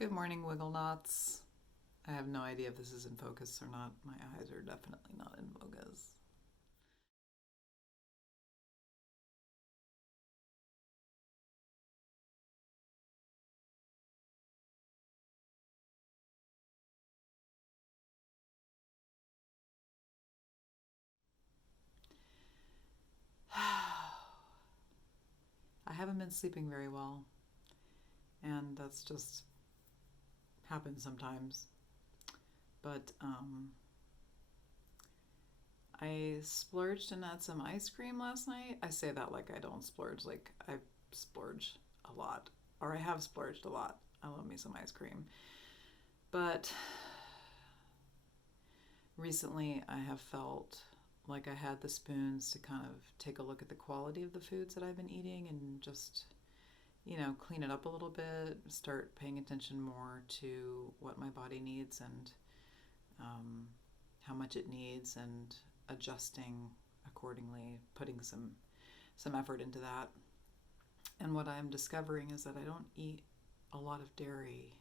Good morning, Wigglenauts. I have no idea if this is in focus or not. My eyes are definitely not in focus. I haven't been sleeping very well, and that's just happens sometimes. But I splurged and had some ice cream last night. I say that like I don't splurge, like I splurge a lot, or I have splurged a lot. I love me some ice cream. But recently I have felt like I had the spoons to kind of take a look at the quality of the foods that I've been eating and just, clean it up a little bit, start paying attention more to what my body needs and how much it needs and adjusting accordingly, putting some effort into that. And what I'm discovering is that I don't eat a lot of dairy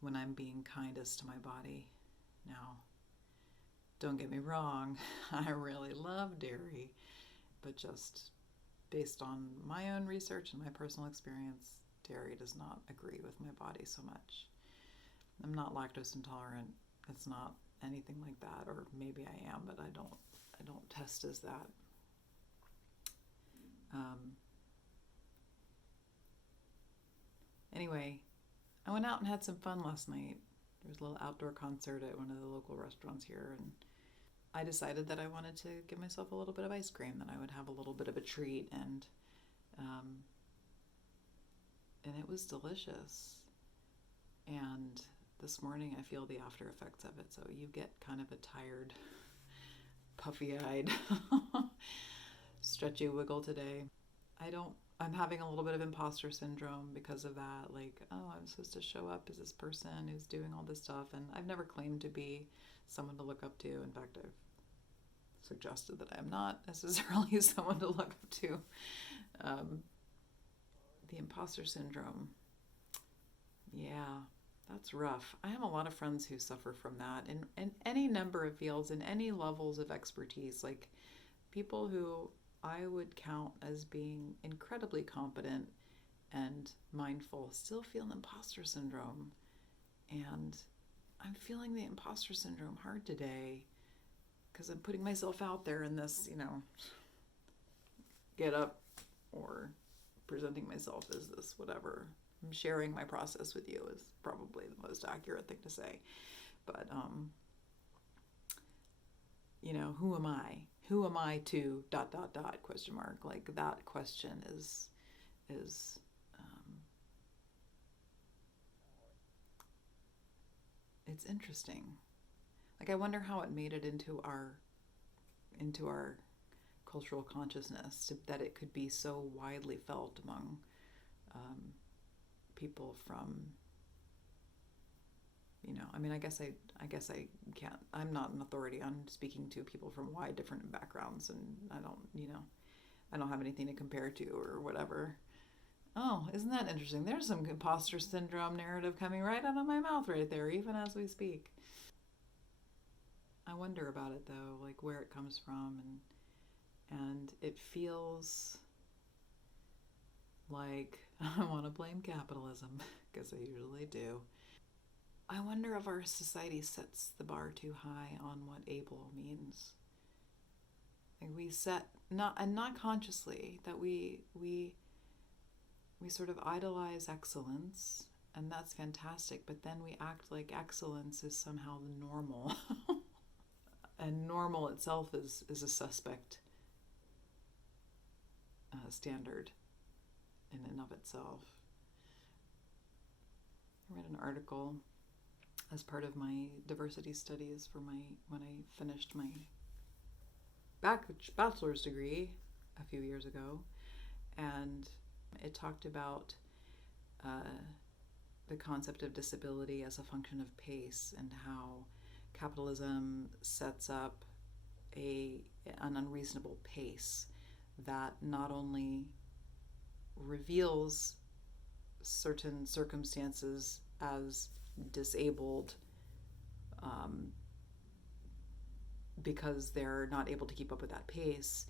when I'm being kindest to my body now. Don't get me wrong, I really love dairy, but just based on my own research and my personal experience, dairy does not agree with my body so much. I'm not lactose intolerant. It's not anything like that, or maybe I am, but I don't test as that. Um, anyway, I went out and had some fun last night. There was a little outdoor concert at one of the local restaurants here, and I decided that I wanted to give myself a little bit of ice cream, that I would have a little bit of a treat, um, and it was delicious. And this morning I feel the after effects of it. So you get kind of a tired, puffy-eyed, stretchy wiggle today. I'm having a little bit of imposter syndrome because of that. Like, oh, I'm supposed to show up as this person who's doing all this stuff. And I've never claimed to be someone to look up to. In fact, I've suggested that I am not necessarily someone to look up to. Um, the imposter syndrome. Yeah, that's rough. I have a lot of friends who suffer from that in any number of fields, in any levels of expertise. Like people who I would count as being incredibly competent and mindful still feel imposter syndrome. And I'm feeling the imposter syndrome hard today because I'm putting myself out there in this, get up or presenting myself as this whatever. I'm sharing my process with you is probably the most accurate thing to say. But who am I? Who am I to ... question mark? Like that question is it's interesting. Like I wonder how it made it into our cultural consciousness that it could be so widely felt among um, people from I guess I can't. I'm not an authority on speaking to people from wide different backgrounds, and I don't have anything to compare to or whatever. Oh, isn't that interesting? There's some imposter syndrome narrative coming right out of my mouth right there, even as we speak. I wonder about it though, like where it comes from, and it feels like I want to blame capitalism because I usually do. I wonder if our society sets the bar too high on what able means. Like we set not consciously that we sort of idolize excellence, and that's fantastic, but then we act like excellence is somehow the normal. And normal itself is a suspect standard in and of itself. I read an article as part of my diversity studies for when I finished my bachelor's degree a few years ago, and it talked about uh, the concept of disability as a function of pace and how capitalism sets up an unreasonable pace that not only reveals certain circumstances as disabled because they're not able to keep up with that pace.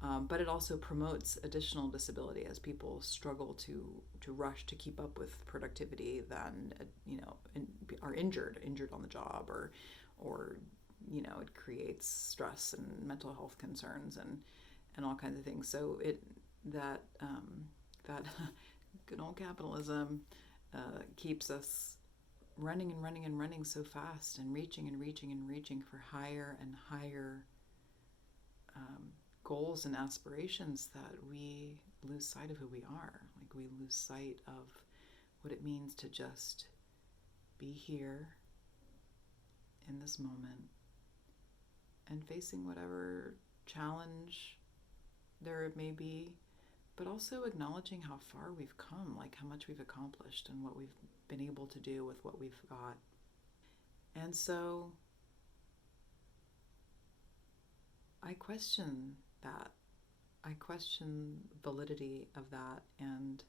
But it also promotes additional disability as people struggle to rush to keep up with productivity, then are injured on the job, or it creates stress and mental health concerns and all kinds of things. So that good old capitalism keeps us running and running and running so fast, and reaching and reaching and reaching for higher and higher goals and aspirations, that we lose sight of who we are. Like, we lose sight of what it means to just be here in this moment and facing whatever challenge there may be, but also acknowledging how far we've come, like how much we've accomplished and what we've been able to do with what we've got. And so I question that. I question validity of that, and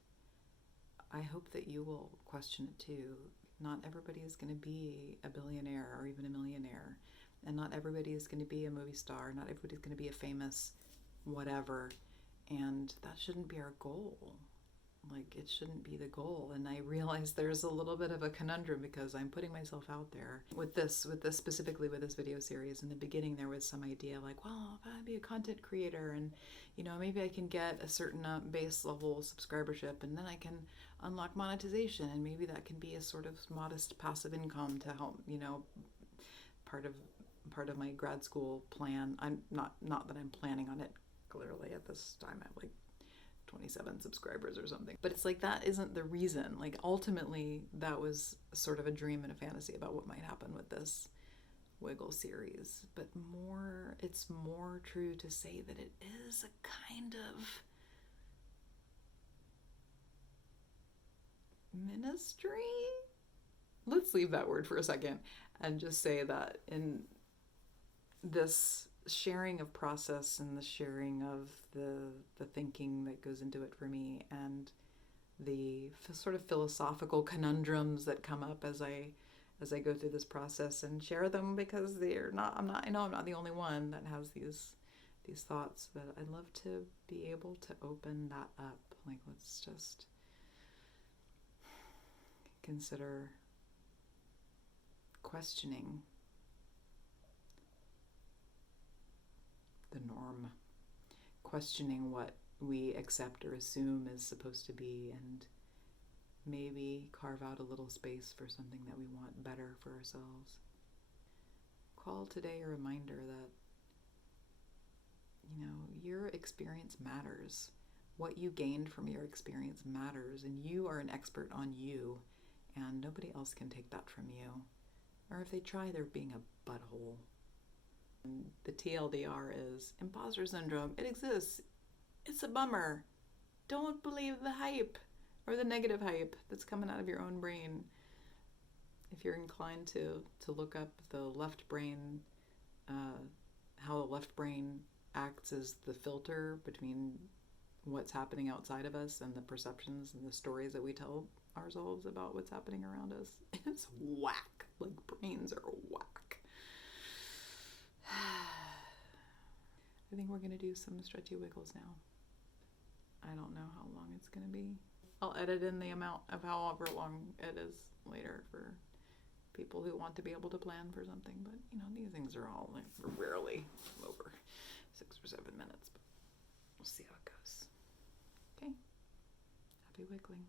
I hope that you will question it too. Not everybody is going to be a billionaire or even a millionaire, and not everybody is going to be a movie star. Not everybody is going to be a famous whatever, and that shouldn't be our goal. Like, it shouldn't be the goal. And I realize there's a little bit of a conundrum because I'm putting myself out there with this specifically with this video series. In the beginning, there was some idea like, well, if I'd be a content creator, and maybe I can get a certain base level subscribership, and then I can unlock monetization, and maybe that can be a sort of modest passive income to help, part of my grad school plan. I'm not that I'm planning on it. Clearly at this time I have like 27 subscribers or something. But it's like, that isn't the reason. Like, ultimately, that was sort of a dream and a fantasy about what might happen with this Wiggle series. But it's more true to say that it is a kind of ministry? Let's leave that word for a second and just say that in this sharing of process and the sharing of the thinking that goes into it for me, and the sort of philosophical conundrums that come up as I go through this process and share them, because I know I'm not the only one that has these thoughts, but I'd love to be able to open that up. Like, let's just consider questioning the norm, questioning what we accept or assume is supposed to be, and maybe carve out a little space for something that we want better for ourselves. Call today a reminder that, your experience matters. What you gained from your experience matters, and you are an expert on you, and nobody else can take that from you. Or if they try, they're being a butthole. And the TLDR is imposter syndrome. It exists. It's a bummer. Don't believe the hype or the negative hype that's coming out of your own brain. If you're inclined to look up the left brain, how the left brain acts as the filter between what's happening outside of us and the perceptions and the stories that we tell ourselves about what's happening around us, it's whack. Like, brains are whack. I think we're going to do some stretchy wiggles now. I don't know how long it's going to be. I'll edit in the amount of however long it is later for people who want to be able to plan for something. But, these things are all like rarely over 6 or 7 minutes. But we'll see how it goes. Okay. Happy wiggling.